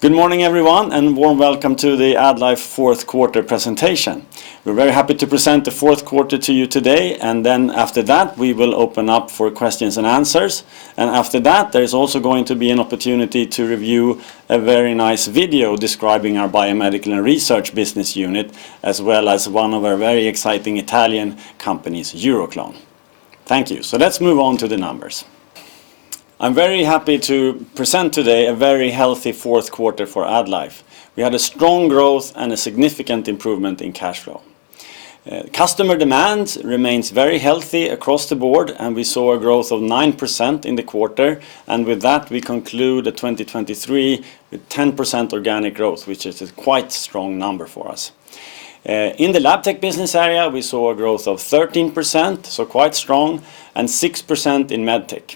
Good morning everyone and warm welcome to the AddLife fourth quarter presentation. We're very happy to present the fourth quarter to you today, and then after that we will open up for questions and answers, and after that there's also going to be an opportunity to review a very nice video describing our biomedical and research business unit, as well as one of our very exciting Italian companies, Euroclone. Thank you. So let's move on to the numbers. I'm very happy to present today a very healthy fourth quarter for AddLife. We had a strong growth and a significant improvement in cash flow. Customer demand remains very healthy across the board, and we saw a growth of 9% in the quarter, and with that we conclude 2023 with 10% organic growth, which is a quite strong number for us. In the Labtech business area we saw a growth of 13%, so quite strong, and 6% in Medtech.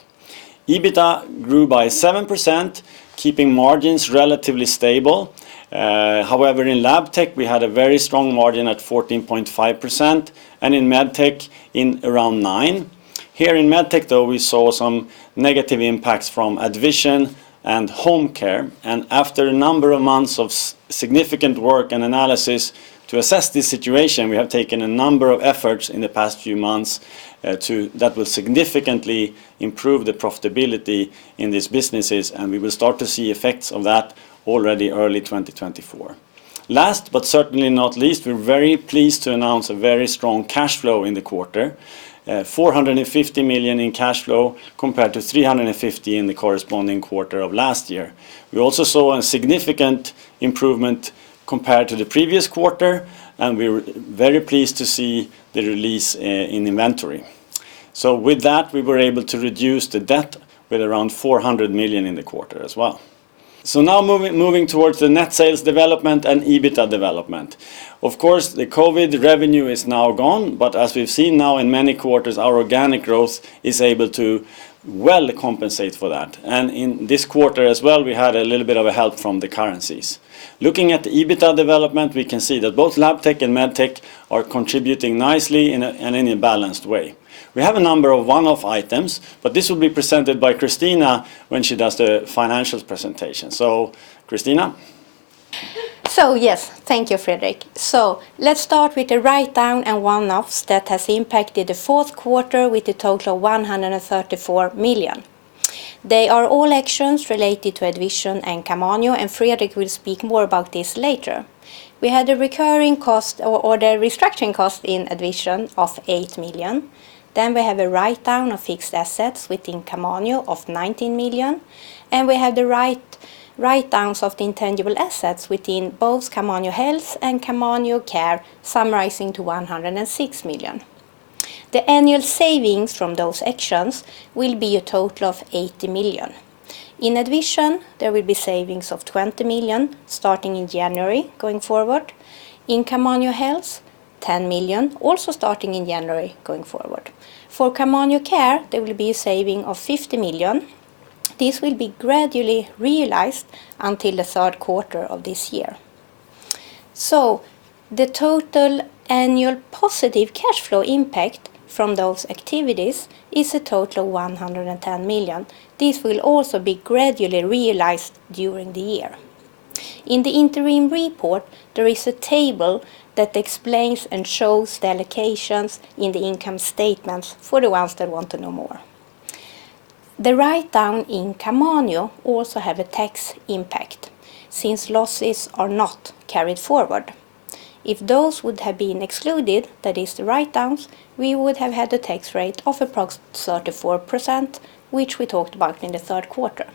EBITDA grew by 7%, keeping margins relatively stable. However, in Labtech we had a very strong margin at 14.5%, and in Medtech in around 9%. Here in Medtech though we saw some negative impacts from AddVision and home care, and after a number of months of significant work and analysis to assess this situation, we have taken a number of efforts in the past few months that will significantly improve the profitability in these businesses, and we will start to see effects of that already early 2024. Last but certainly not least, we're very pleased to announce a very strong cash flow in the quarter. 450 million in cash flow compared to 350 in the corresponding quarter of last year. We also saw a significant improvement compared to the previous quarter, and we were very pleased to see the release in inventory. So with that we were able to reduce the debt with around 400 million in the quarter as well. So now moving towards the net sales development and EBITDA development. Of course the COVID revenue is now gone, but as we've seen now in many quarters, our organic growth is able to well compensate for that. And in this quarter as well we had a little bit of a help from the currencies. Looking at the EBITDA development, we can see that both Labtech and Medtech are contributing nicely in a balanced way. We have a number of one-off items, but this will be presented by Christina when she does the financials presentation. So Christina? So yes, thank you Fredrik. So let's start with the write-down and one-offs that has impacted the fourth quarter with a total of 134 million. They are all actions related to AddVision and Camanio, and Fredrik will speak more about this later. We had a recurring cost or the restructuring cost in AddVision of 8 million. Then we have a write-down of fixed assets within Camanio of 19 million, and we have the write-downs of the intangible assets within both Camanio Health and Camanio Care, summarizing to 106 million. The annual savings from those actions will be a total of 80 million. In AddVision, there will be savings of 20 million starting in January going forward. In Camanio Health, 10 million, also starting in January going forward. For Camanio Care, there will be a saving of 50 million. This will be gradually realized until the third quarter of this year. So, the total annual positive cash flow impact from those activities is a total of 110 million. This will also be gradually realized during the year. In the interim report, there is a table that explains and shows the allocations in the income statements for the ones that want to know more. The write-down in Camanio also have a tax impact, since losses are not carried forward. If those would have been excluded, that is the write-downs, we would have had a tax rate of approximately 34%, which we talked about in the third quarter.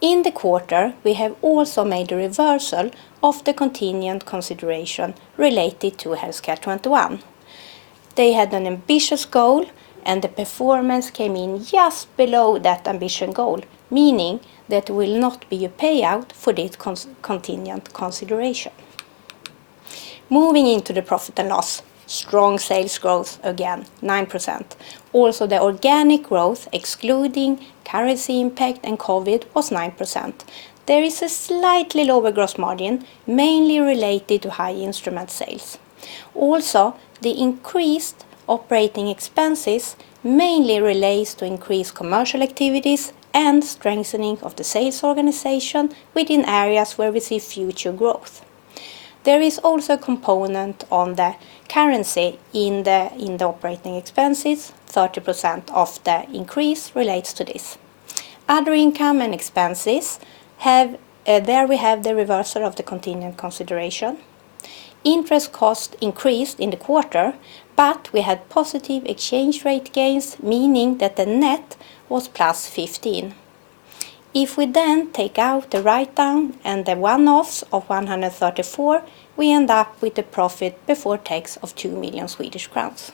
In the quarter, we have also made a reversal of the contingent consideration related to Healthcare 21. They had an ambitious goal, and the performance came in just below that ambition goal, meaning that there will not be a payout for this contingent consideration. Moving into the profit and loss, strong sales growth again, 9%. Also the organic growth, excluding currency impact and COVID, was 9%. There is a slightly lower gross margin, mainly related to high instrument sales. Also, the increased operating expenses mainly relates to increased commercial activities and strengthening of the sales organization within areas where we see future growth. There is also a component on the currency in the operating expenses. 30% of the increase relates to this. Other income and expenses there we have the reversal of the contingent consideration. Interest cost increased in the quarter, but we had positive exchange rate gains, meaning that the net was plus 15. If we then take out the write-down and the one-offs of 134, we end up with a profit before tax of 2 million Swedish crowns.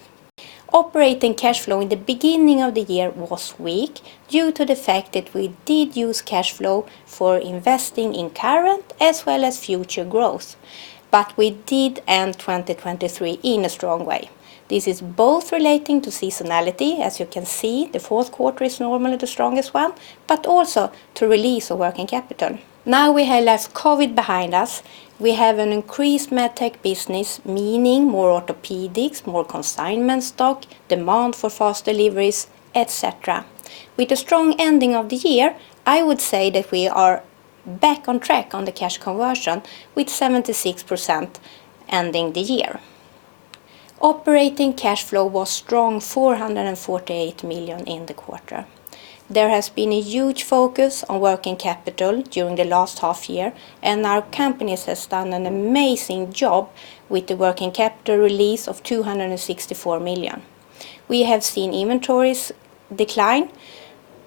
Operating cash flow in the beginning of the year was weak due to the fact that we did use cash flow for investing in current as well as future growth. But we did end 2023 in a strong way. This is both relating to seasonality, as you can see, the fourth quarter is normally the strongest one, but also to release of working capital. Now we have left COVID behind us. We have an increased medtech business, meaning more orthopedics, more consignment stock, demand for fast deliveries, etc. With a strong ending of the year, I would say that we are back on track on the cash conversion with 76% ending the year. Operating cash flow was strong, 448 million in the quarter. There has been a huge focus on working capital during the last half year, and our companies has done an amazing job with the working capital release of 264 million. We have seen inventories decline,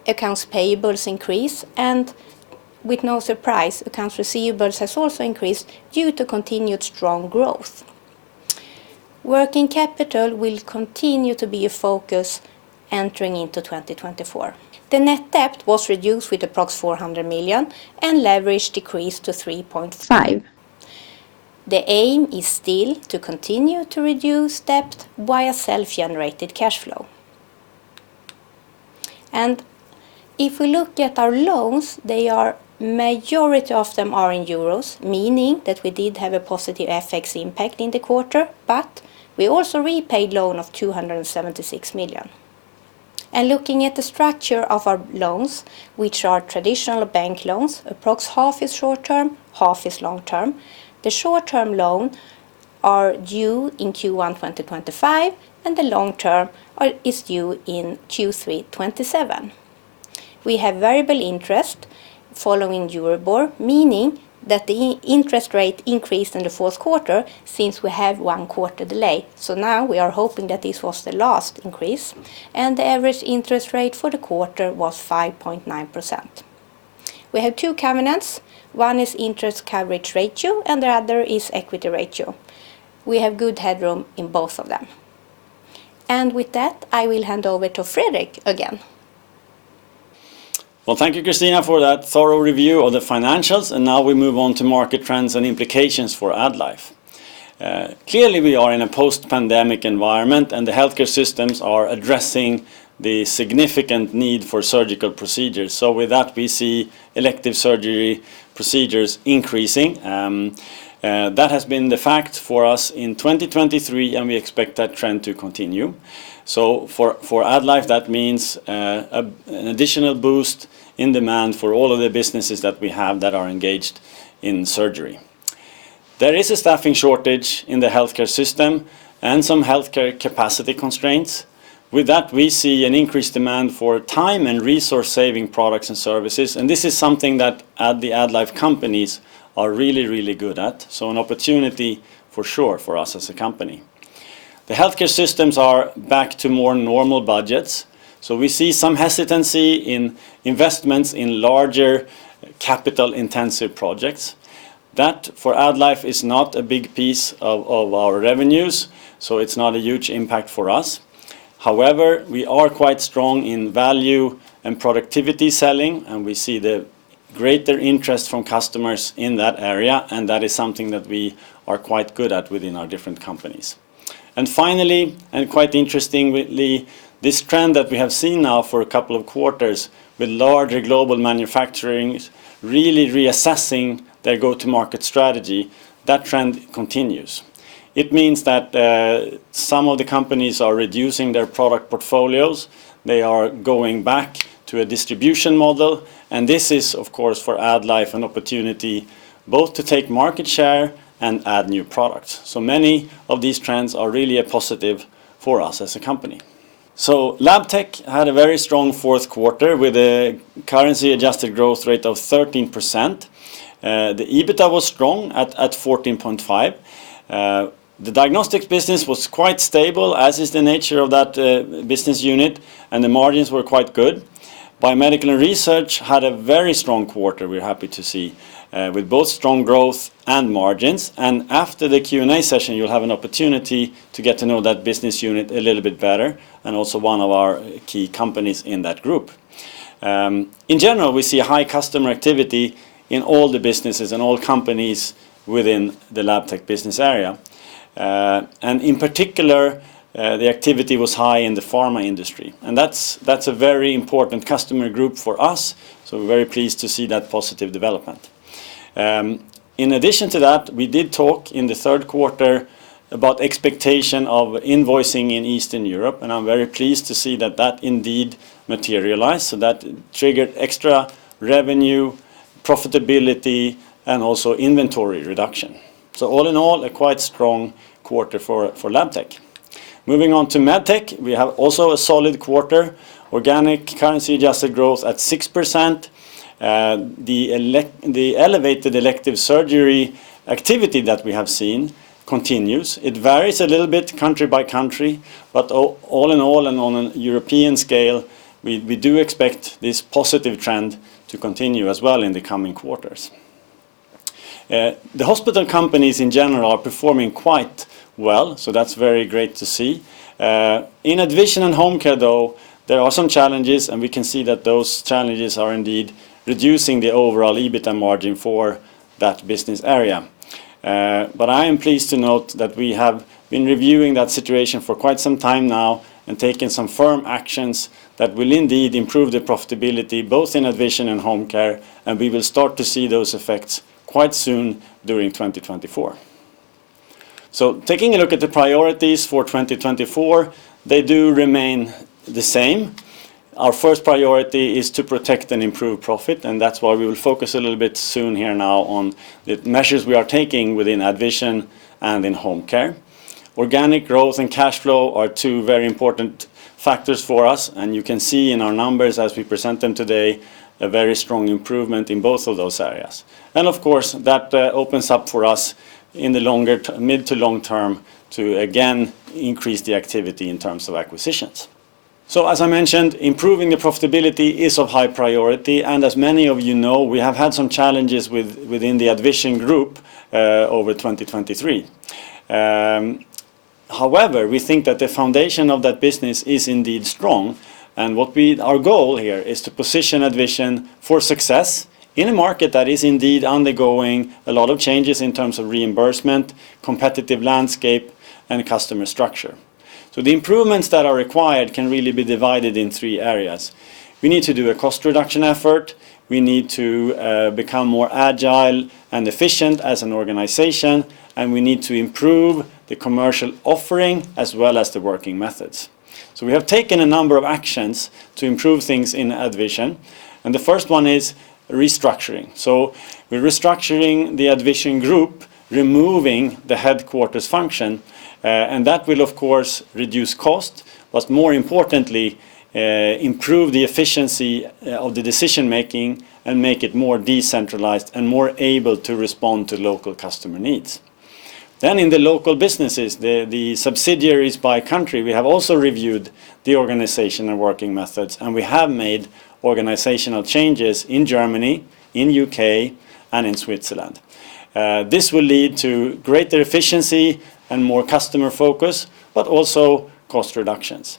accounts payables increase, and with no surprise, accounts receivables has also increased due to continued strong growth. Working capital will continue to be a focus entering into 2024. The net debt was reduced with approx 400 million and leverage decreased to 3.5. The aim is still to continue to reduce debt via self-generated cash flow. And if we look at our loans, majority of them are in euros, meaning that we did have a positive FX impact in the quarter, but we also repaid loan of 276 million. And looking at the structure of our loans, which are traditional bank loans, approx half is short-term, half is long-term. The short-term loan are due in Q1 2025, and the long-term is due in Q3 27. We have variable interest following Euribor, meaning that the interest rate increased in the fourth quarter since we have 1 quarter delay. So now we are hoping that this was the last increase, and the average interest rate for the quarter was 5.9%. We have 2 covenants. One is interest coverage ratio and the other is equity ratio. We have good headroom in both of them. And with that, I will hand over to Fredrik again. Well, thank you, Christina, for that thorough review of the financials. And now we move on to market trends and implications for AddLife. Clearly, we are in a post-pandemic environment, and the healthcare systems are addressing the significant need for surgical procedures. So with that, we see elective surgery procedures increasing. That has been the fact for us in 2023, and we expect that trend to continue. So for AddLife, that means an additional boost in demand for all of the businesses that we have that are engaged in surgery. There is a staffing shortage in the healthcare system and some healthcare capacity constraints. With that, we see an increased demand for time and resource-saving products and services, and this is something that the AddLife companies are really, really good at. So an opportunity for sure for us as a company. The healthcare systems are back to more normal budgets. So we see some hesitancy in investments in larger capital-intensive projects. That, for AddLife, is not a big piece of our revenues, so it's not a huge impact for us. However, we are quite strong in value and productivity selling, and we see the greater interest from customers in that area, and that is something that we are quite good at within our different companies. And finally, and quite interestingly, this trend that we have seen now for a couple of quarters with larger global manufacturing really reassessing their go-to-market strategy, that trend continues. It means that some of the companies are reducing their product portfolios. They are going back to a distribution model, and this is, of course, for AddLife an opportunity both to take market share and add new products. So many of these trends are really a positive for us as a company. So Labtech had a very strong fourth quarter with a currency-adjusted growth rate of 13%. The EBITDA was strong at 14.5%. The diagnostics business was quite stable, as is the nature of that business unit, and the margins were quite good. Biomedical and research had a very strong quarter, we're happy to see, with both strong growth and margins. And after the Q&A session, you'll have an opportunity to get to know that business unit a little bit better, and also one of our key companies in that group. In general, we see high customer activity in all the businesses and all companies within the Labtech business area. And in particular, the activity was high in the pharma industry. And that's a very important customer group for us, so we're very pleased to see that positive development. In addition to that, we did talk in the third quarter about expectation of invoicing in Eastern Europe, and I'm very pleased to see that that indeed materialized. So that triggered extra revenue, profitability, and also inventory reduction. So all in all, a quite strong quarter for Labtech. Moving on to Medtech, we have also a solid quarter, organic currency-adjusted growth at 6%. The elevated elective surgery activity that we have seen continues. It varies a little bit country by country, but all in all and on a European scale, we do expect this positive trend to continue as well in the coming quarters. The hospital companies in general are performing quite well, so that's very great to see. In AddVision and Home Care, though, there are some challenges, and we can see that those challenges are indeed reducing the overall EBITDA margin for that business area. But I am pleased to note that we have been reviewing that situation for quite some time now and taken some firm actions that will indeed improve the profitability both in AddVision and Home Care, and we will start to see those effects quite soon during 2024. So taking a look at the priorities for 2024, they do remain the same. Our first priority is to protect and improve profit, and that's why we will focus a little bit soon here now on the measures we are taking within AddVision and in Home Care. Organic growth and cash flow are two very important factors for us, and you can see in our numbers as we present them today a very strong improvement in both of those areas. And of course, that opens up for us in the mid to long term to again increase the activity in terms of acquisitions. So as I mentioned, improving the profitability is of high priority, and as many of you know, we have had some challenges within the AddVision group over 2023. However, we think that the foundation of that business is indeed strong, and our goal here is to position AddVision for success in a market that is indeed undergoing a lot of changes in terms of reimbursement, competitive landscape, and customer structure. So the improvements that are required can really be divided in three areas. We need to do a cost reduction effort, we need to become more agile and efficient as an organization, and we need to improve the commercial offering as well as the working methods. So we have taken a number of actions to improve things in AddVision, and the first one is restructuring. So we're restructuring the AddVision group, removing the headquarters function, and that will of course reduce cost, but more importantly improve the efficiency of the decision making and make it more decentralized and more able to respond to local customer needs. Then in the local businesses, the subsidiaries by country, we have also reviewed the organization and working methods, and we have made organizational changes in Germany, in UK, and in Switzerland. This will lead to greater efficiency and more customer focus, but also cost reductions.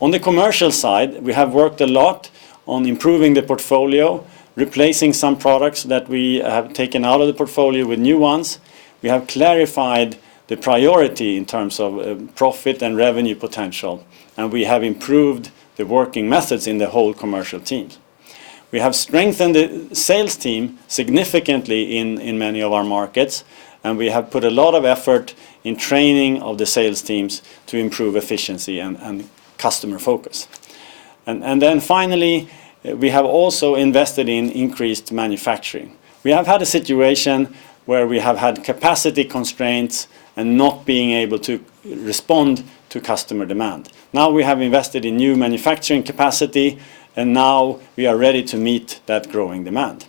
On the commercial side, we have worked a lot on improving the portfolio, replacing some products that we have taken out of the portfolio with new ones. We have clarified the priority in terms of profit and revenue potential, and we have improved the working methods in the whole commercial team. We have strengthened the sales team significantly in many of our markets, and we have put a lot of effort in training of the sales teams to improve efficiency and customer focus. And then finally, we have also invested in increased manufacturing. We have had a situation where we have had capacity constraints and not being able to respond to customer demand. Now we have invested in new manufacturing capacity, and now we are ready to meet that growing demand.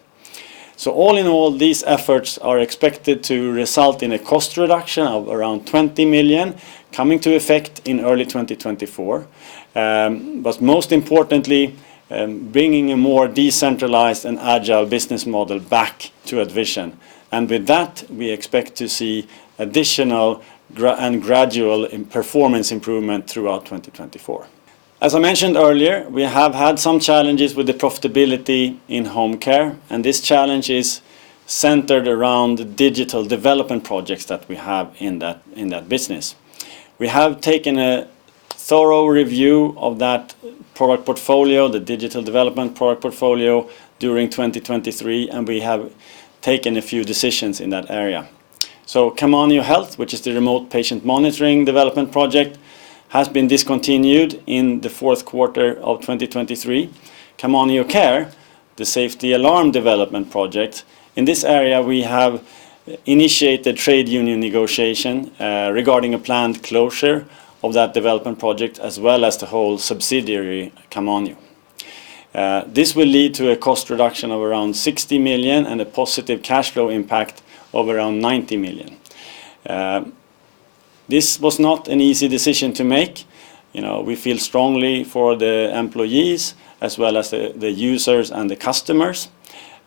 So all in all, these efforts are expected to result in a cost reduction of around 20 million coming to effect in early 2024. But most importantly, bringing a more decentralized and agile business model back to AddVision. And with that, we expect to see additional and gradual performance improvement throughout 2024. As I mentioned earlier, we have had some challenges with the profitability in home care, and this challenge is centered around the digital development projects that we have in that business. We have taken a thorough review of that product portfolio, the digital development product portfolio, during 2023, and we have taken a few decisions in that area. So Camanio Health, which is the remote patient monitoring development project, has been discontinued in the fourth quarter of 2023. Camanio Care, the safety alarm development project, in this area we have initiated trade union negotiation regarding a planned closure of that development project, as well as the whole subsidiary Camanio. This will lead to a cost reduction of around 60 million and a positive cash flow impact of around 90 million. This was not an easy decision to make. We feel strongly for the employees as well as the users and the customers.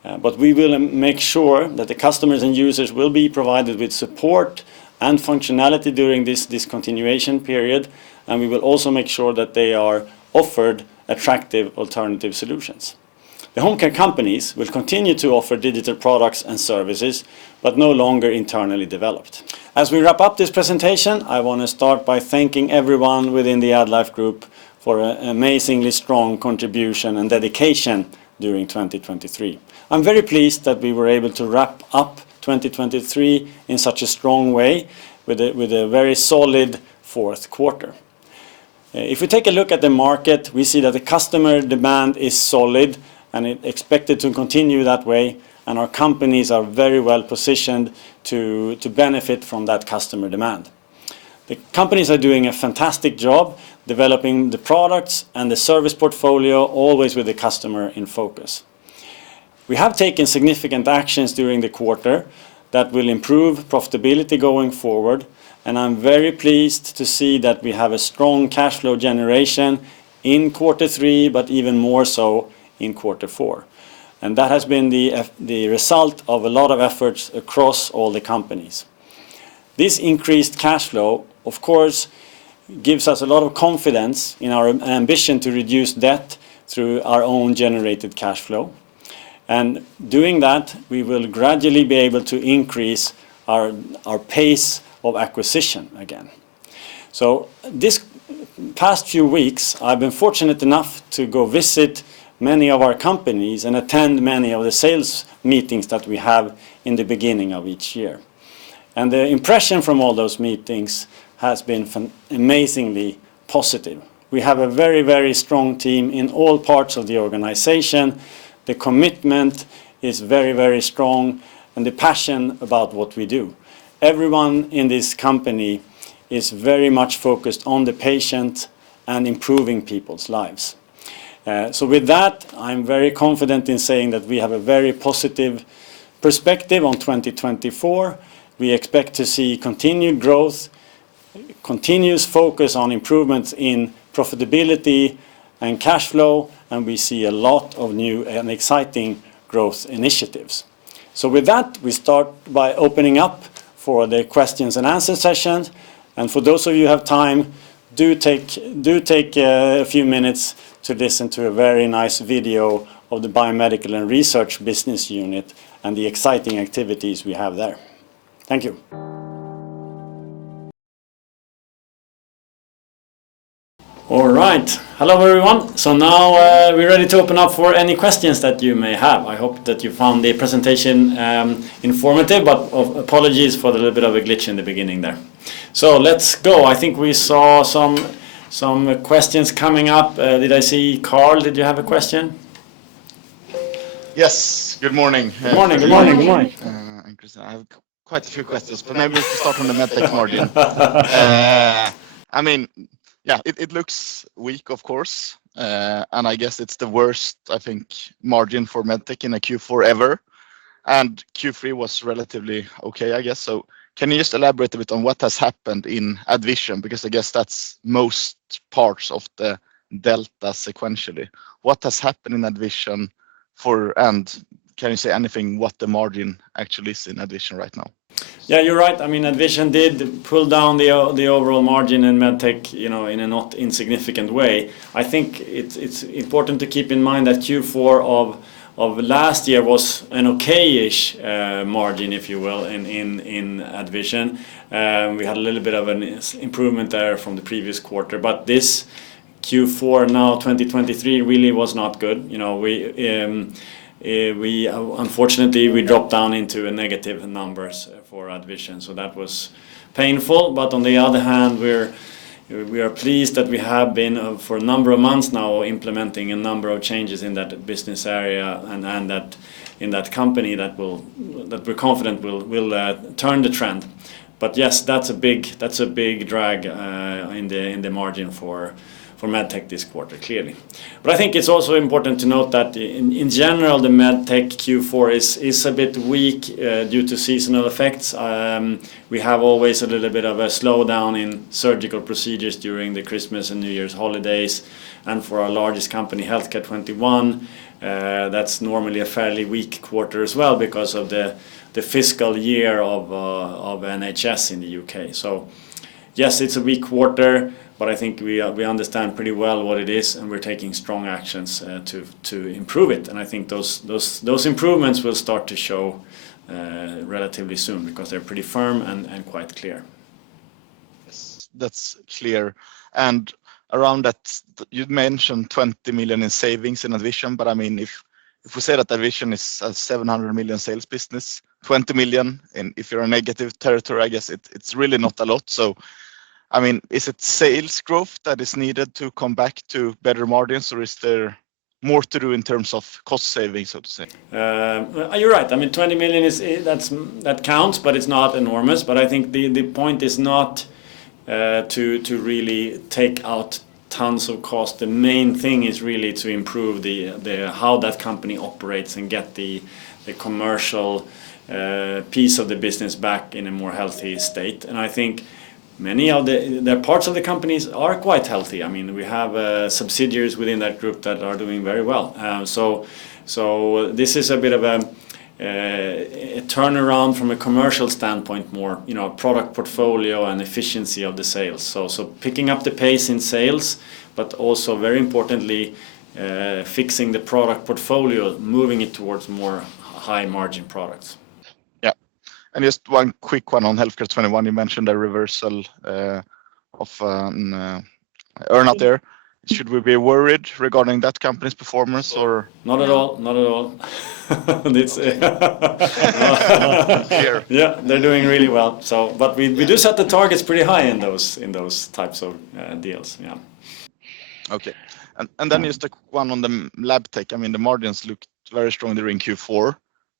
But we will make sure that the customers and users will be provided with support and functionality during this discontinuation period, and we will also make sure that they are offered attractive alternative solutions. The home care companies will continue to offer digital products and services, but no longer internally developed. As we wrap up this presentation, I want to start by thanking everyone within the AddLife Group for an amazingly strong contribution and dedication during 2023. I'm very pleased that we were able to wrap up 2023 in such a strong way with a very solid fourth quarter. If we take a look at the market, we see that the customer demand is solid and it's expected to continue that way, and our companies are very well positioned to benefit from that customer demand. The companies are doing a fantastic job developing the products and the service portfolio, always with the customer in focus. We have taken significant actions during the quarter that will improve profitability going forward, and I'm very pleased to see that we have a strong cash flow generation in quarter 3, but even more so in quarter 4. And that has been the result of a lot of efforts across all the companies. This increased cash flow, of course, gives us a lot of confidence in our ambition to reduce debt through our own generated cash flow. And doing that, we will gradually be able to increase our pace of acquisition again. So this past few weeks, I've been fortunate enough to go visit many of our companies and attend many of the sales meetings that we have in the beginning of each year. And the impression from all those meetings has been amazingly positive. We have a very, very strong team in all parts of the organization. The commitment is very, very strong, and the passion about what we do. Everyone in this company is very much focused on the patient and improving people's lives. So with that, I'm very confident in saying that we have a very positive perspective on 2024. We expect to see continued growth, continuous focus on improvements in profitability and cash flow, and we see a lot of new and exciting growth initiatives. So with that, we start by opening up for the questions and answer sessions. And for those of you who have time, do take a few minutes to listen to a very nice video of the Biomedical and Research Business Unit and the exciting activities we have there. Thank you. All right. Hello, everyone. So now we're ready to open up for any questions that you may have. I hope that you found the presentation informative, but apologies for the little bit of a glitch in the beginning there. So let's go. I think we saw some some questions coming up. Did I see Carl? Did you have a question? Yes, good morning. Good morning. Good morning. Good morning. And Christian, I have quite a few questions, but maybe we can start on the medtech margin. I mean, yeah, it looks weak, of course, and I guess it's the worst, I think, margin for medtech in a Q4 ever, and Q3 was relatively okay, I guess. So can you just elaborate a bit on what has happened in AddVision? Because I guess that's most parts of the delta sequentially. What has happened in AddVision and can you say anything what the margin actually is in AddVision right now? Yeah, you're right. I mean, AddVision did pull down the overall margin in medtech, in a not insignificant way. I think it's important to keep in mind that Q4 of last year was an okay-ish margin, if you will, in AddVision. We had a little bit of an improvement there from the previous quarter, but this Q4 now 2023 really was not good. We unfortunately we dropped down into a negative numbers for AddVision, so that was painful. But on the other hand, we are pleased that we have been for a number of months now implementing a number of changes in that business area and that in that company that we're confident will turn the trend. But yes, that's a big drag in the margin for MedTech this quarter, clearly. But I think it's also important to note that in general the MedTech Q4 is a bit weak due to seasonal effects. We have always a little bit of a slowdown in surgical procedures during the Christmas and New Year's holidays, and for our largest company, Healthcare 21, that's normally a fairly weak quarter as well because of the fiscal year of NHS in the UK. So yes, it's a weak quarter, but I think we understand pretty well what it is, and we're taking strong actions to improve it. And I think those improvements will start to show relatively soon because they're pretty firm and quite clear. Yes, that's clear. And around that, you mentioned 20 million in savings in AddVision, but I mean, if we say that AddVision is a 700 million sales business, 20 million, and if you're a negative territory, I guess it's really not a lot. So I mean, is it sales growth that is needed to come back to better margins, or is there more to do in terms of cost savings, so to say? You're right. I mean, 20 million that counts, but it's not enormous. But I think the point is not to really take out tons of cost. The main thing is really to improve the how that company operates and get the commercial piece of the business back in a more healthy state. And I think many of the parts of the companies are quite healthy. I mean, we have subsidiaries within that group that are doing very well. So this is a bit of a turnaround from a commercial standpoint, more product portfolio and efficiency of the sales. So picking up the pace in sales, but also very importantly fixing the product portfolio, moving it towards more high margin products. And just one quick one on Healthcare 21, you mentioned a reversal of an earnout there. Should we be worried regarding that company's performance or? Not at all. Not at all. It's clear. Yeah, they're doing really well. So, but we do set the targets pretty high in those types of deals. Yeah. Okay. And then just a one on the lab tech. I mean, the margins looked very strong during Q4.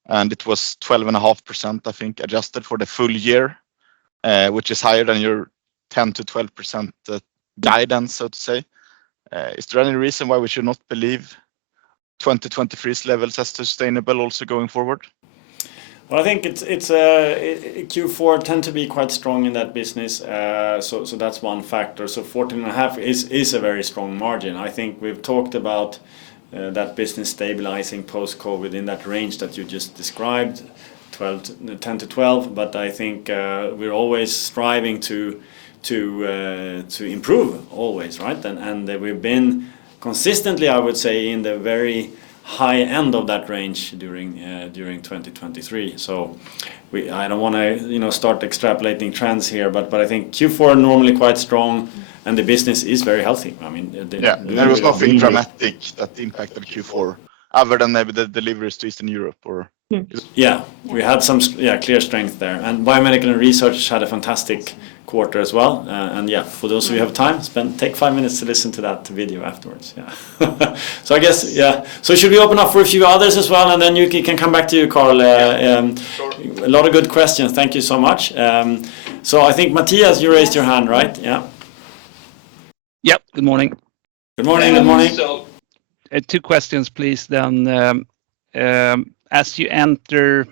And it was 12.5%, I think, adjusted for the full year, which is higher than your 10 to 12% guidance, so to say. Is there any reason why we should not believe 2023's levels as sustainable also going forward? Well, I think it's Q4 tend to be quite strong in that business, so that's one factor. So 14.5 is a very strong margin. I think we've talked about that business stabilizing post-COVID in that range that you just described, 10 to 12. But I think we're always striving to improve always, right? And we've been consistently, I would say, in the very high end of that range during 2023. So I don't want to start extrapolating trends here, but I think Q4 are normally quite strong. And the business is very healthy. I mean, there was nothing dramatic that impacted Q4, other than maybe the deliveries to Eastern Europe, or Yeah, we had some clear strength there, and biomedical and research had a fantastic quarter as well. And yeah, for those of you who have time, take 5 minutes to listen to that video afterwards. Yeah. So I guess So should we open up for a few others as well, and then you can come back to you, Carl. Sure. A lot of good questions. Thank you so much. So I think Matthias, you raised your hand, right? Yeah. Yep. Good morning. Good morning. Good morning. So, 2 questions, please. Then, as you enter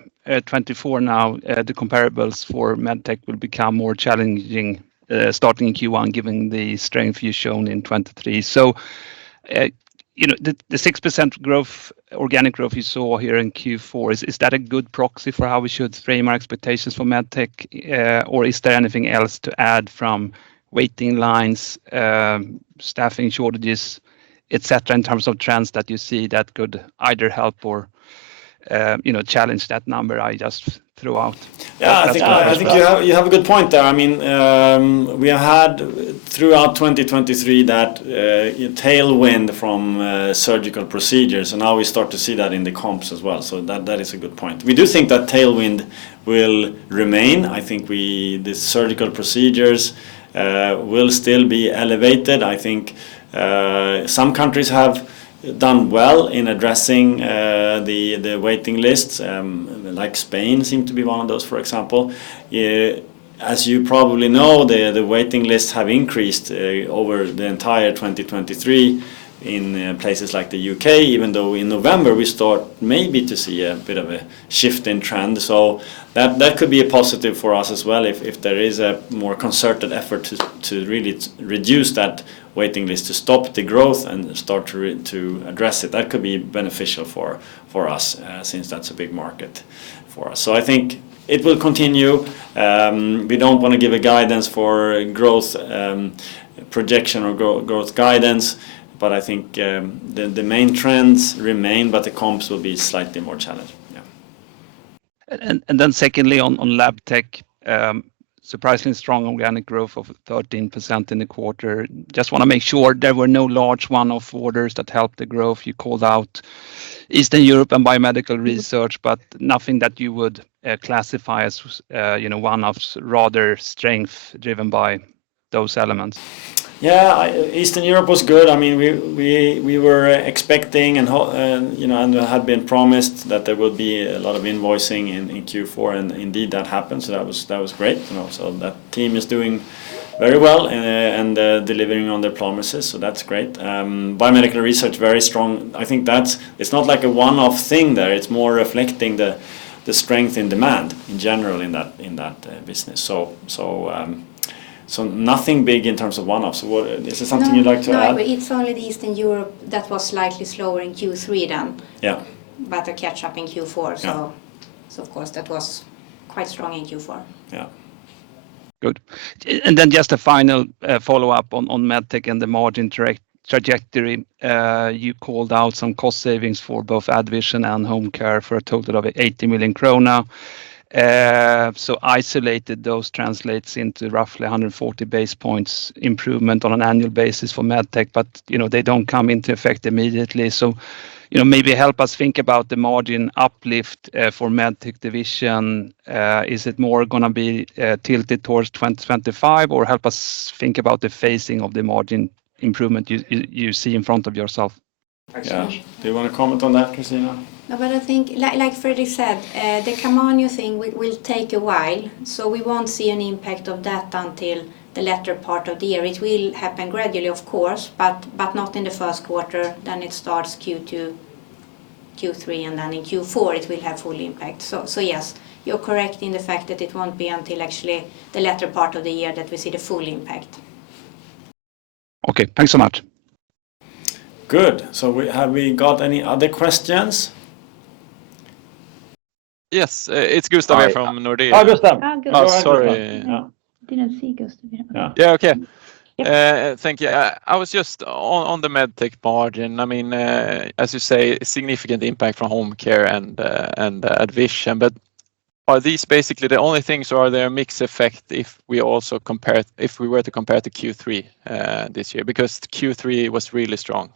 24 now, the comparables for medtech will become more challenging, starting in Q1, given the strength you've shown in 23. So, the 6% growth, organic growth you saw here in Q4, is that a good proxy for how we should frame our expectations for medtech, or is there anything else to add from waiting lines, staffing shortages, etc., in terms of trends that you see that could either help or challenge that number I just threw out? Yeah, I think you have a good point there. I mean, we have had throughout 2023 that tailwind from surgical procedures, and now we start to see that in the comps as well. So that is a good point. We do think that tailwind will remain. I think the surgical procedures will still be elevated. I think some countries have done well in addressing the waiting lists, like Spain seemed to be one of those, for example. As you probably know, the waiting lists have increased over the entire 2023 in places like the UK, even though in November we start maybe to see a bit of a shift in trend. So that could be a positive for us as well if there is a more concerted effort to really reduce that waiting list, to stop the growth and start to address it. That could be beneficial for us since that's a big market for us. So I think it will continue. We don't want to give a guidance for growth projection or growth guidance, but I think the main trends remain, but the comps will be slightly more challenging. Yeah. And then secondly, on lab tech, surprisingly strong organic growth of 13% in the quarter. Just want to make sure there were no large one-off orders that helped the growth. You called out Eastern Europe and biomedical research, but nothing that you would classify as one-offs, rather strength driven by those elements. Yeah, Eastern Europe was good. I mean, we were expecting and had been promised that there would be a lot of invoicing in Q4, and indeed that happened. So that was great. So that team is doing very well and delivering on their promises. So that's great. Biomedical research very strong. I think it's not like a one-off thing there. It's more reflecting the strength in demand in general in that business. So nothing big in terms of one-offs. So is there something you'd like to add? No, it's only the Eastern Europe that was slightly slower in Q3 then. Yeah. But a catch up in Q4. Yeah. So of course that was quite strong in Q4. Yeah. Good. And then just a final follow-up on medtech and the margin trajectory. You called out some cost savings for both AddVision and home care for a total of 80 million krona. So isolated, those translates into roughly 140 basis points improvement on an annual basis for medtech, but they don't come into effect immediately. So maybe help us think about the margin uplift for medtech division. Is it more going to be tilted towards 2025, or help us think about the phasing of the margin improvement you see in front of yourself? Yeah. Do you want to comment on that, Christina? No, but I think, like Fredrik said, the Camanio thing will take a while, so we won't see an impact of that until the latter part of the year. It will happen gradually, of course, but not in the first quarter. Then it starts Q2, Q3, and then in Q4 it will have full impact. So yes, you're correct in the fact that it won't be until actually the latter part of the year that we see the full impact. Okay, thanks so much. Good. So have we got any other questions? Yes, it's Gustav here from Nordea. Oh, Gustav. Oh, sorry. Yeah. Didn't see Gustav. Yeah, okay. Thank you. I was just on the medtech margin. I mean, as you say, significant impact from home care and AddVision. But are these basically the only things, or are there a mix effect if we were to compare to Q3 this year? Because Q3 was really strong.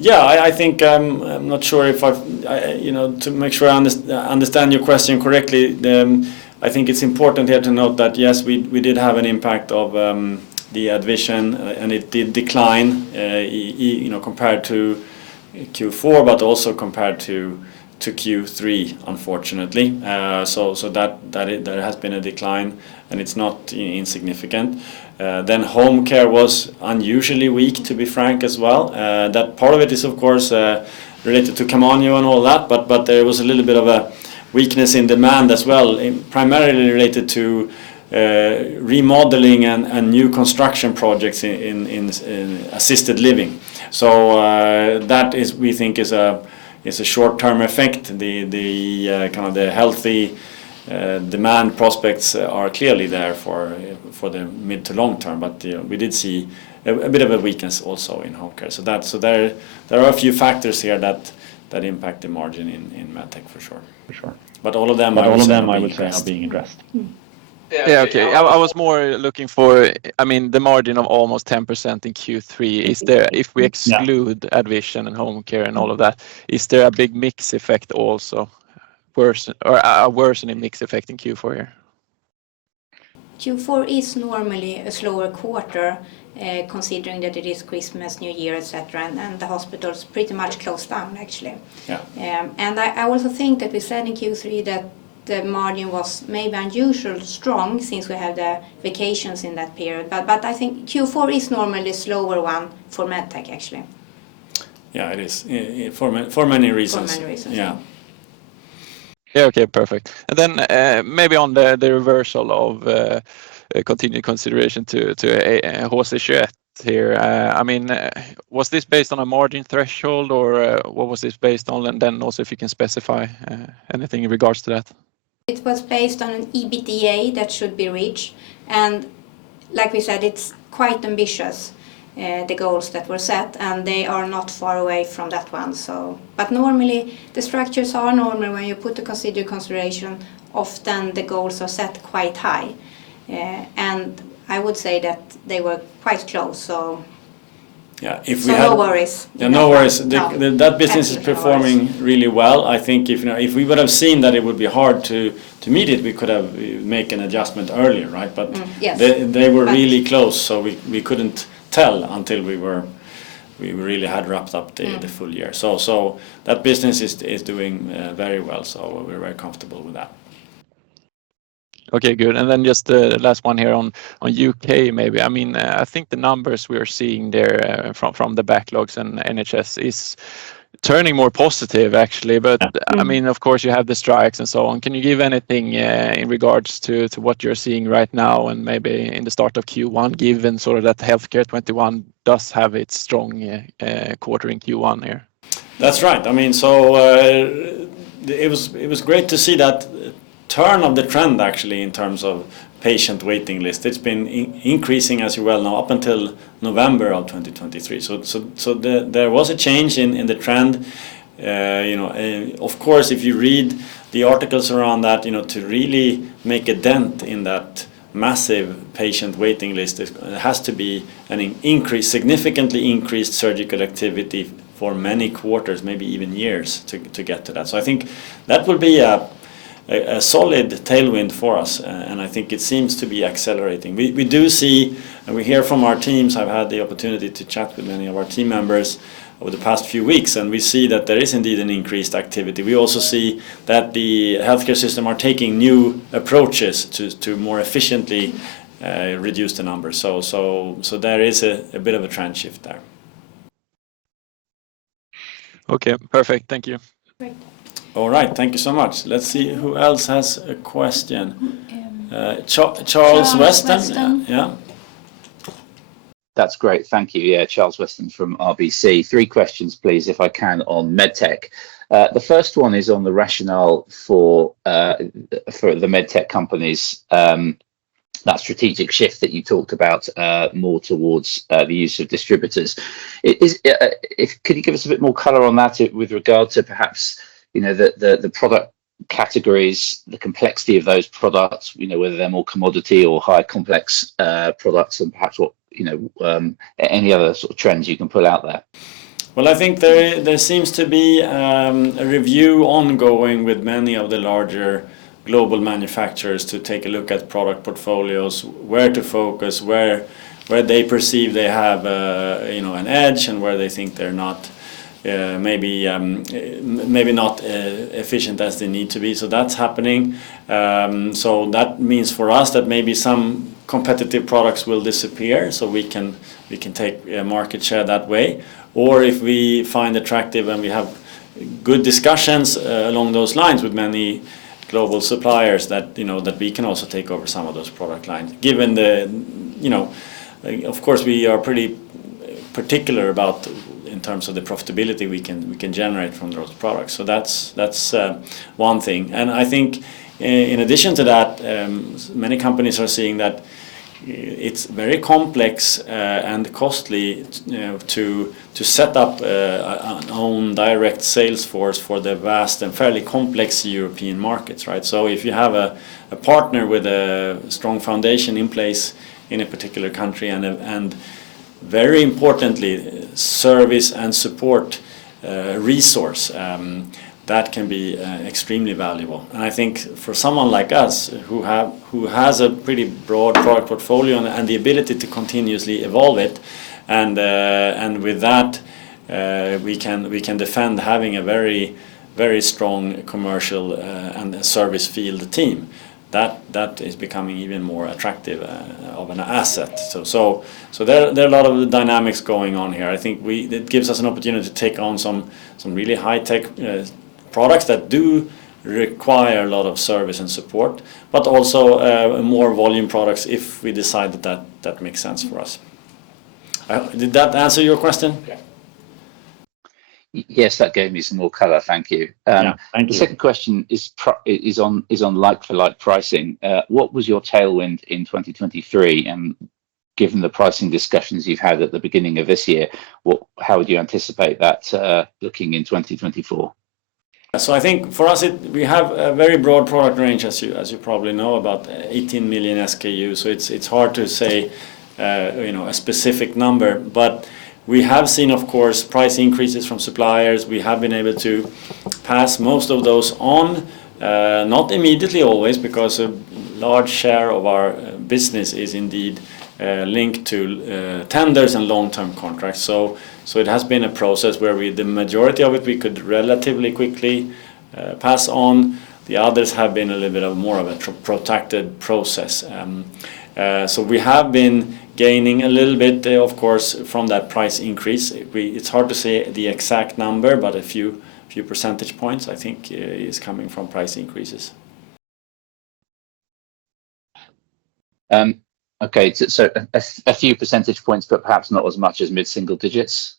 Yeah, I think I'm not sure if to make sure I understand your question correctly. I think it's important here to note that yes, we did have an impact of the AddVision, and it did decline, compared to Q4, but also compared to Q3, unfortunately. So there has been a decline, and it's not insignificant. Then home care was unusually weak, to be frank, as well. That part of it is, of course, related to Camanio and all that, but there was a little bit of a weakness in demand as well, primarily related to remodeling and new construction projects in assisted living. So that is, we think, is a short-term effect. The kind of the healthy demand prospects are clearly there for the mid to long term, but we did see a bit of a weakness also in home care. So there are a few factors here that impact the margin in medtech for sure. But all of them, I would say, are being addressed. Yeah, okay. I was more looking for, I mean, the margin of almost 10% in Q3. Is there, if we exclude AddVision and home care and all of that, is there a big mix effect also? A worsening mix effect in Q4 here? Q4 is normally a slower quarter, considering that it is Christmas, New Year, etc., and the hospitals pretty much closed down, actually. Yeah. And I also think that we said in Q3 that the margin was maybe unusually strong since we have the vacations in that period. But I think Q4 is normally a slower one for medtech, actually. Yeah, it is for many reasons. For many reasons. Yeah. Yeah, okay, perfect. And then maybe on the reversal of continued consideration to HC21 here. I mean, was this based on a margin threshold, or what was this based on? And then also if you can specify anything in regards to that. It was based on an EBITDA that should be reached, and like we said, it's quite ambitious, the goals that were set, and they are not far away from that one. So, but normally the structures are normal when you put the considered consideration. Often the goals are set quite high, and I would say that they were quite close. So. Yeah, if so we had, no worries. Yeah, no worries. No, that business is performing really well. I think if we would have seen that it would be hard to meet it, we could have make an adjustment earlier, right? But yes. they were really close, so we couldn't tell until we really had wrapped up the full year. So that business is doing very well. So we're very comfortable with that. Okay, good. And then just the last one here on UK maybe. I mean, I think the numbers we are seeing there from the backlogs and NHS is turning more positive actually. But I mean, of course, you have the strikes and so on. Can you give anything in regards to what you're seeing right now and maybe in the start of Q1, given sort of that Healthcare 21 does have its strong quarter in Q1 here? That's right. I mean, so it was great to see that turn of the trend actually in terms of patient waiting list. It's been increasing, as you well know, up until November of 2023. So there was a change in the trend. Of course, if you read the articles around that, to really make a dent in that massive patient waiting list, it has to be an significantly increased surgical activity for many quarters, maybe even years to get to that. So I think that will be a solid tailwind for us, and I think it seems to be accelerating. We do see, and we hear from our teams. I've had the opportunity to chat with many of our team members over the past few weeks, and we see that there is indeed an increased activity. We also see that the healthcare system are taking new approaches to more efficiently reduce the numbers. So there is a bit of a trend shift there. Okay, perfect. Thank you. Great. All right, thank you so much. Let's see who else has a question. Charles Weston. Yeah. That's great, thank you. Yeah, Charles Weston from RBC. 3 questions, please, if I can, on medtech. The first one is on the rationale for the medtech companies. That strategic shift that you talked about, more towards the use of distributors. Could you give us a bit more colour on that with regard to perhaps the product categories, the complexity of those products, whether they're more commodity or high complex products, and perhaps what any other sort of trends you can pull out there? Well, I think there seems to be a review ongoing with many of the larger global manufacturers to take a look at product portfolios, where to focus, where they perceive they have an edge, and where they think they're not maybe not efficient as they need to be. So that's happening. So that means for us that maybe some competitive products will disappear, so we can take market share that way. Or if we find attractive and we have good discussions along those lines with many global suppliers, that that we can also take over some of those product lines. Given the of course we are pretty particular about in terms of the profitability we can generate from those products. So that's one thing. And I think in addition to that, many companies are seeing that it's very complex and costly to set up an own direct sales force for the vast and fairly complex European markets, right? So if you have a partner with a strong foundation in place in a particular country and very importantly service and support resource, that can be extremely valuable. And I think for someone like us who has a pretty broad product portfolio and the ability to continuously evolve it, and with that we can defend having a very very strong commercial and service field team. That is becoming even more attractive of an asset. So there are a lot of dynamics going on here. I think it gives us an opportunity to take on some really high tech products that do require a lot of service and support, but also more volume products if we decide that makes sense for us. Did that answer your question? Yeah. Yes, that gave me some more colour. Thank you. Thank you. The second question is on like-for-like pricing. What was your tailwind in 2023, and given the pricing discussions you've had at the beginning of this year, how would you anticipate that looking in 2024? So I think for us we have a very broad product range, as you probably know, about 18 million SKUs. So it's hard to say a specific number, but we have seen, of course, price increases from suppliers. We have been able to pass most of those on, not immediately always, because a large share of our business is indeed linked to tenders and long-term contracts. So it has been a process where the majority of it we could relatively quickly pass on. The others have been a little bit more of a protracted process. So we have been gaining a little bit, of course, from that price increase. It's hard to say the exact number, but a few percentage points, I think, is coming from price increases. Okay, so a few percentage points, but perhaps not as much as mid-single digits?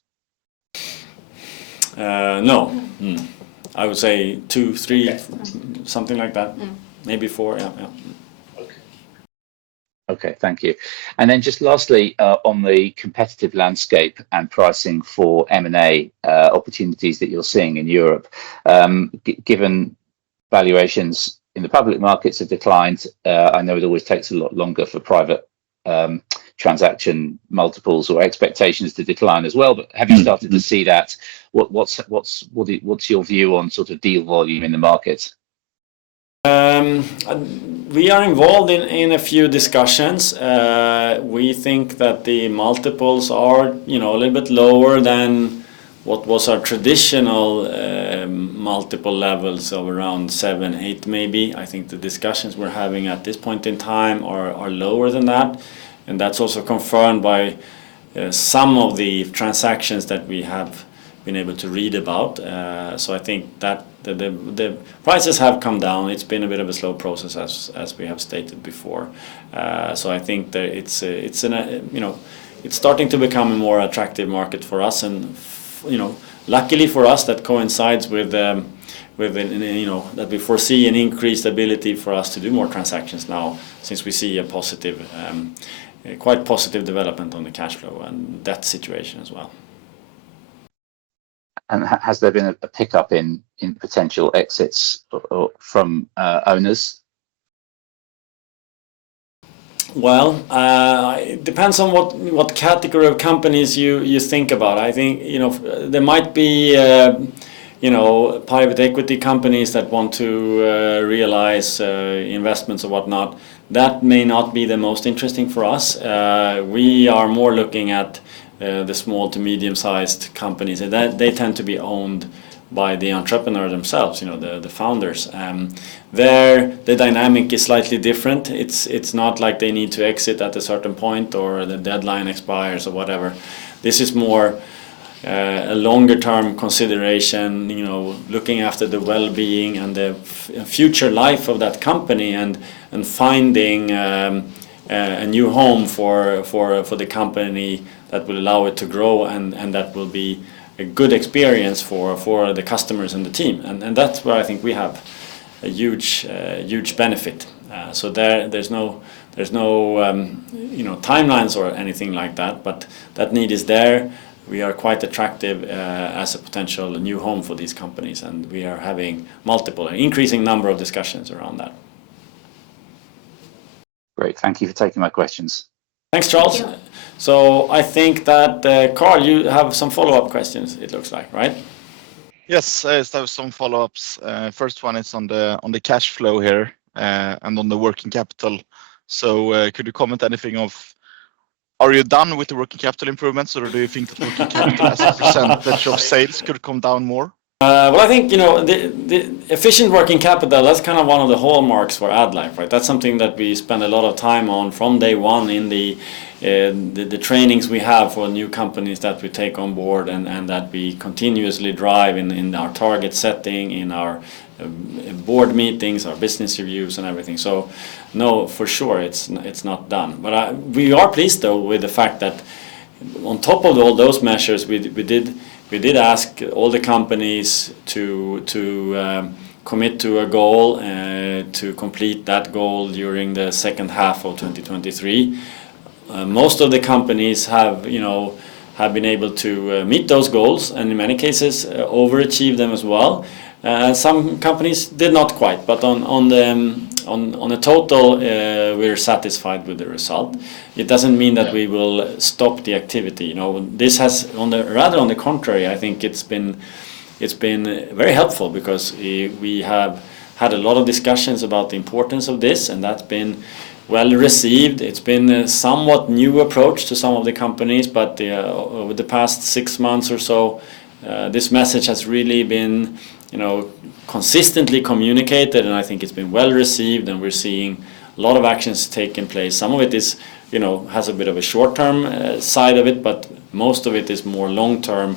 No. I would say 2, 3, something like that. Maybe 4, yeah. Okay, thank you. And then just lastly, on the competitive landscape and pricing for M&A opportunities that you're seeing in Europe, given valuations in the public markets have declined, I know it always takes a lot longer for private transaction multiples or expectations to decline as well, but have you started to see that? What's your view on sort of deal volume in the market? We are involved in a few discussions. We think that the multiples are a little bit lower than what was our traditional multiple levels of around 7, 8 maybe. I think the discussions we're having at this point in time are lower than that, and that's also confirmed by some of the transactions that we have been able to read about. So I think that the prices have come down. It's been a bit of a slow process, as we have stated before. So I think that it's starting to become a more attractive market for us, and luckily for us that coincides with that we foresee an increased ability for us to do more transactions now, since we see a quite positive development on the cash flow and debt situation as well. And has there been a pickup in potential exits from owners? Well, it depends on what category of companies you think about. I think, there might be private equity companies that want to realize investments or whatnot. That may not be the most interesting for us. We are more looking at the small to medium-sized companies, and that they tend to be owned by the entrepreneur themselves, the founders. There, the dynamic is slightly different. It's not like they need to exit at a certain point or the deadline expires or whatever. This is more a longer-term consideration, looking after the well-being and the future life of that company, and finding a new home for the company that will allow it to grow, and that will be a good experience for the customers and the team, and that's where I think we have a huge benefit. So there's no timelines or anything like that, but that need is there. We are quite attractive as a potential new home for these companies, and we are having an increasing number of discussions around that. Great, thank you for taking my questions. Thanks, Charles. Thank you. So I think that Carl, you have some follow-up questions, it looks like, right? Yes, I have some follow-ups. First one is on the cash flow here and on the working capital. So could you comment anything of, are you done with the working capital improvements, or do you think that working capital as a percentage of sales could come down more? Well, I think the efficient working capital, that's kind of one of the hallmarks for AddLife, right? That's something that we spend a lot of time on from day one in the trainings we have for new companies that we take on board, and that we continuously drive in our target setting, in our board meetings, our business reviews, and everything. So, no, for sure, it's not done. But we are pleased though with the fact that on top of all those measures, we did ask all the companies to commit to a goal, to complete that goal during the second half of 2023. Most of the companies have been able to meet those goals, and in many cases overachieve them as well. Some companies did not quite, but on a total, we're satisfied with the result. It doesn't mean that we will stop the activity. This has, on the contrary, I think it's been very helpful, because we have had a lot of discussions about the importance of this, and that's been well received. It's been a somewhat new approach to some of the companies, but over the past 6 months or so, this message has really been consistently communicated, and I think it's been well received, and we're seeing a lot of actions taking place. Some of it is, has a bit of a short-term side of it, but most of it is more long-term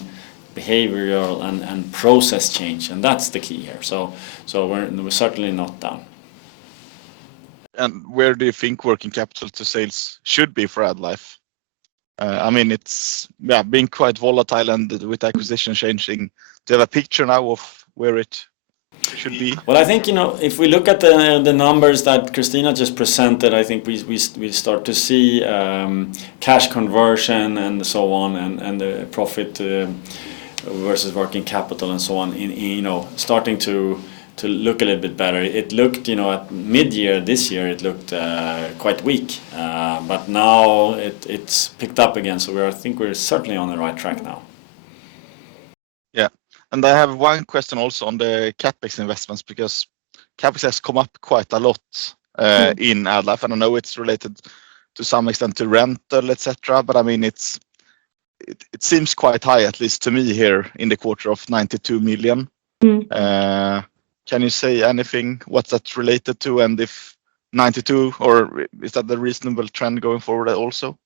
behavioral and process change, and that's the key here. So we're certainly not done. And where do you think working capital to sales should be for AddLife? I mean, it's being quite volatile, and with acquisition changing. Do you have a picture now of where it should be? Well, I think if we look at the numbers that Christina just presented, I think we start to see cash conversion and so on, and the profit versus working capital and so on. Starting to look a little bit better. It looked, at mid-year this year, it looked quite weak, but now it's picked up again. So I think we're certainly on the right track now. Yeah, and I have one question also on the CapEx investments, because CapEx has come up quite a lot in AddLife, and I know it's related to some extent to rental, etc. But I mean, it seems quite high, at least to me here in the quarter, of 92 million. Can you say anything what that's related to, and if 92, or is that the reasonable trend going forward also?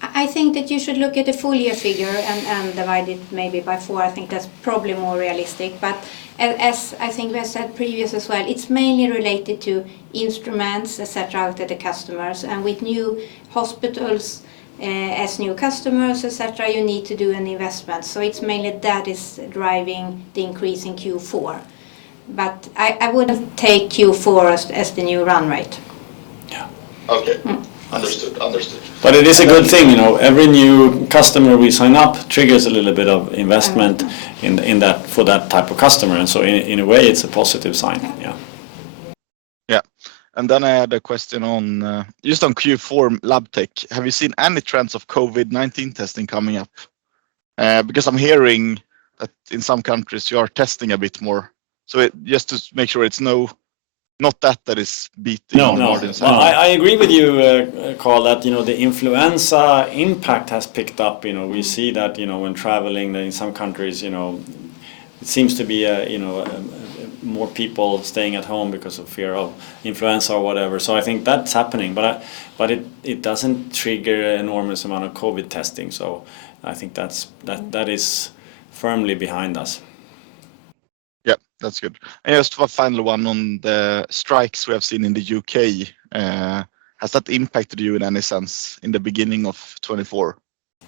I think that you should look at the full year figure and divide it maybe by 4. I think that's probably more realistic. But as I think we have said previous as well, it's mainly related to instruments, etc., out to the customers. And with new hospitals as new customers, etc., you need to do an investment. So it's mainly that is driving the increase in Q4. But I wouldn't take Q4 as the new run rate. Yeah. Okay. Understood. But it is a good thing, every new customer we sign up triggers a little bit of investment in that, for that type of customer, and so in a way it's a positive sign. Yeah. And then I had a question on just on Q4 lab tech. Have you seen any trends of COVID-19 testing coming up? Because I'm hearing that in some countries you are testing a bit more. So just to make sure it's not that is beating No, the no. margins. Well, I agree with you, Carl, that the influenza impact has picked up. We see that when traveling in some countries, it seems to be more people staying at home because of fear of influenza or whatever. So I think that's happening, but it doesn't trigger an enormous amount of COVID testing. So I think that is firmly behind us. Yeah, that's good. And just a final one on the strikes we have seen in the UK. Has that impacted you in any sense in the beginning of 24?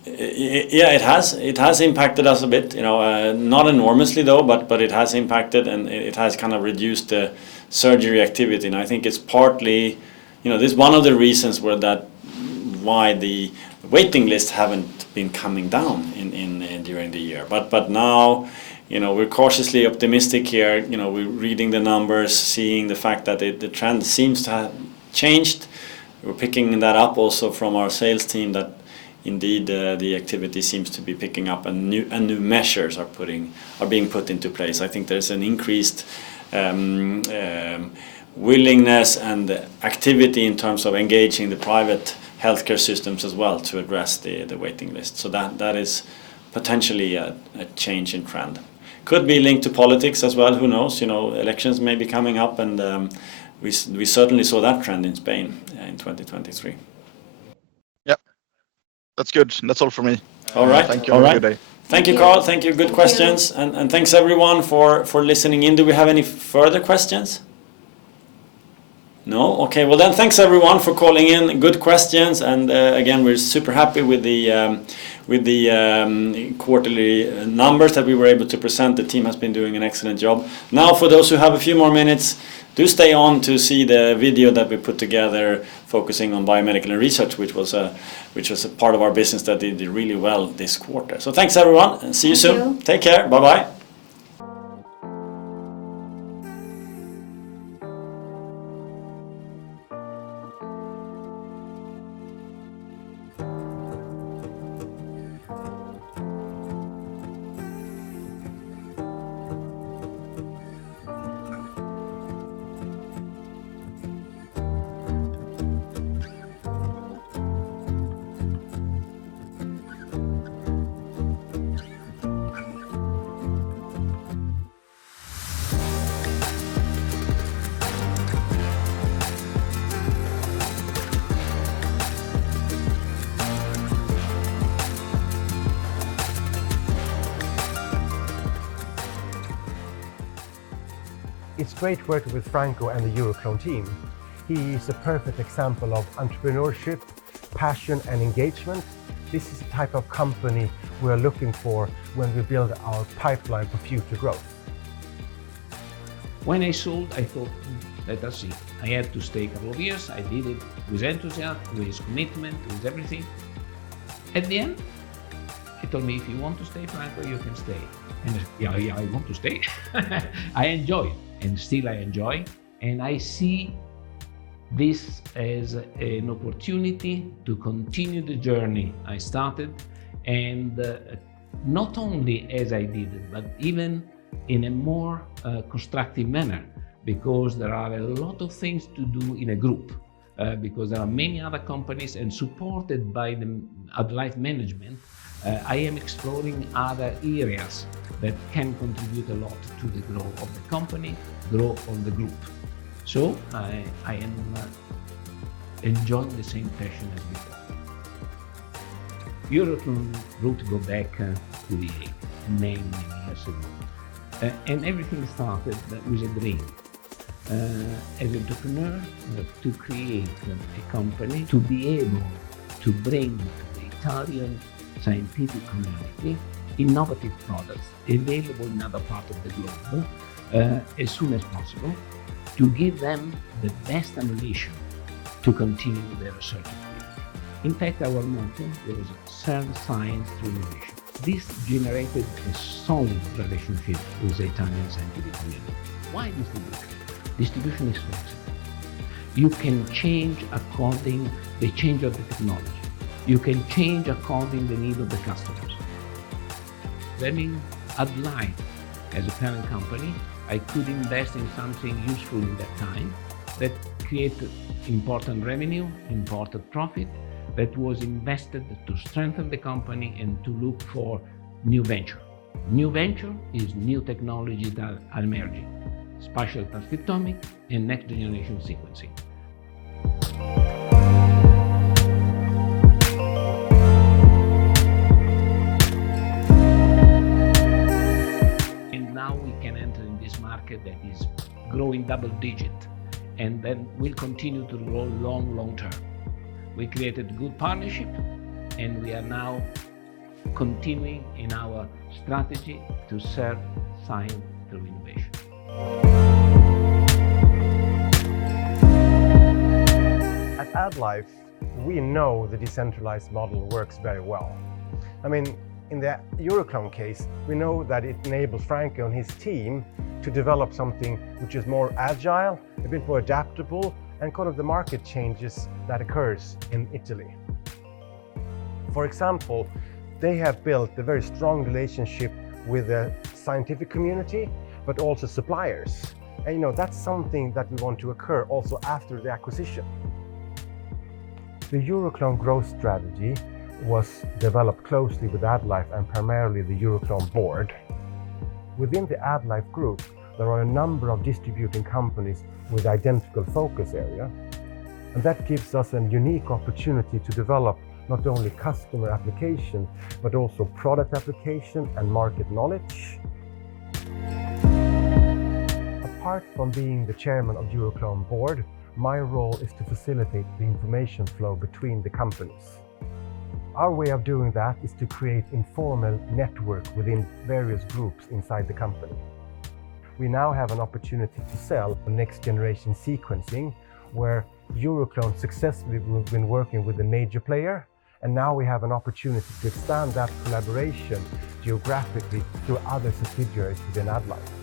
Yeah, it has. It has impacted us a bit. Not enormously though, but it has impacted, and it has kind of reduced the surgery activity. And I think it's partly, this is one of the reasons why the waiting lists haven't been coming down in during the year. But now, we're cautiously optimistic here. We're reading the numbers, seeing the fact that the trend seems to have changed. We're picking that up also from our sales team that indeed the activity seems to be picking up, and new measures are being put into place. I think there's an increased willingness and activity in terms of engaging the private healthcare systems as well to address the waiting list. So that is potentially a change in trend. Could be linked to politics as well. Who knows? Elections may be coming up, and we certainly saw that trend in Spain in 2023. Yeah, that's good. That's all for me. All right. Thank you. Have a good day. Thank you, Carl. Thank you. Good questions. And thanks everyone for listening in. Do we have any further questions? No? Okay. Well then, thanks everyone for calling in. Good questions. And again, we're super happy with the quarterly numbers that we were able to present. The team has been doing an excellent job. Now, for those who have a few more minutes, do stay on to see the video that we put together focusing on biomedical and research, which was a part of our business that did really well this quarter. So thanks everyone, and see you soon. Take care. Bye-bye. It's great working with Franco and the Euroclone team. He is a perfect example of entrepreneurship, passion and engagement. This is the type of company we are looking for when we build our pipeline for future growth. When I sold, I thought, let us see. I had to stay a couple of years. I did it with enthusiasm, with commitment, with everything. At the end, he told me, if you want to stay, Franco, you can stay. And yeah, I want to stay. I enjoy it, and still I enjoy. And I see this as an opportunity to continue the journey I started, and not only as I did it, but even in a more constructive manner, because there are a lot of things to do in a group, because there are many other companies, and supported by the AddLife management, I am exploring other areas that can contribute a lot to the growth of the company, growth of the group. So I am enjoying the same passion as before. Euroclone route go back to the many years ago. And everything started with a dream. As an entrepreneur, to create a company, to be able to bring to the Italian scientific community innovative products available in other parts of the globe as soon as possible, to give them the best ammunition to continue their research activities. In fact, our motto was serve science through innovation. This generated a solid relationship with the Italian scientific community. Why distribution? Distribution is flexible. You can change according the change of the technology. You can change according the need of the customers. Having AddLife as a parent company, I could invest in something useful in that time that created important revenue, important profit, that was invested to strengthen the company and to look for new venture. New venture is new technology that are emerging, spatial transcriptomics and next generation sequencing. And now we can enter in this market that is growing double digit and then will continue to grow long term. We created good partnership and we are now continuing in our strategy to serve science through innovation. At AddLife, we know the decentralized model works very well. I mean, in the Euroclone case, we know that it enables Franco and his team to develop something which is more agile, a bit more adaptable, and kind of the market changes that occurs in Italy. For example, they have built a very strong relationship with the scientific community, but also suppliers. And that's something that we want to occur also after the acquisition. The Euroclone growth strategy was developed closely with AddLife and primarily the Euroclone board. Within the AddLife group, there are a number of distributing companies with identical focus area, and that gives us a unique opportunity to develop not only customer application, but also product application and market knowledge. Apart from being the chairman of Euroclone board, my role is to facilitate the information flow between the companies. Our way of doing that is to create informal network within various groups inside the company. We now have an opportunity to sell next generation sequencing, where Euroclone successfully have been working with a major player, and now we have an opportunity to expand that collaboration geographically through other subsidiaries within AddLife.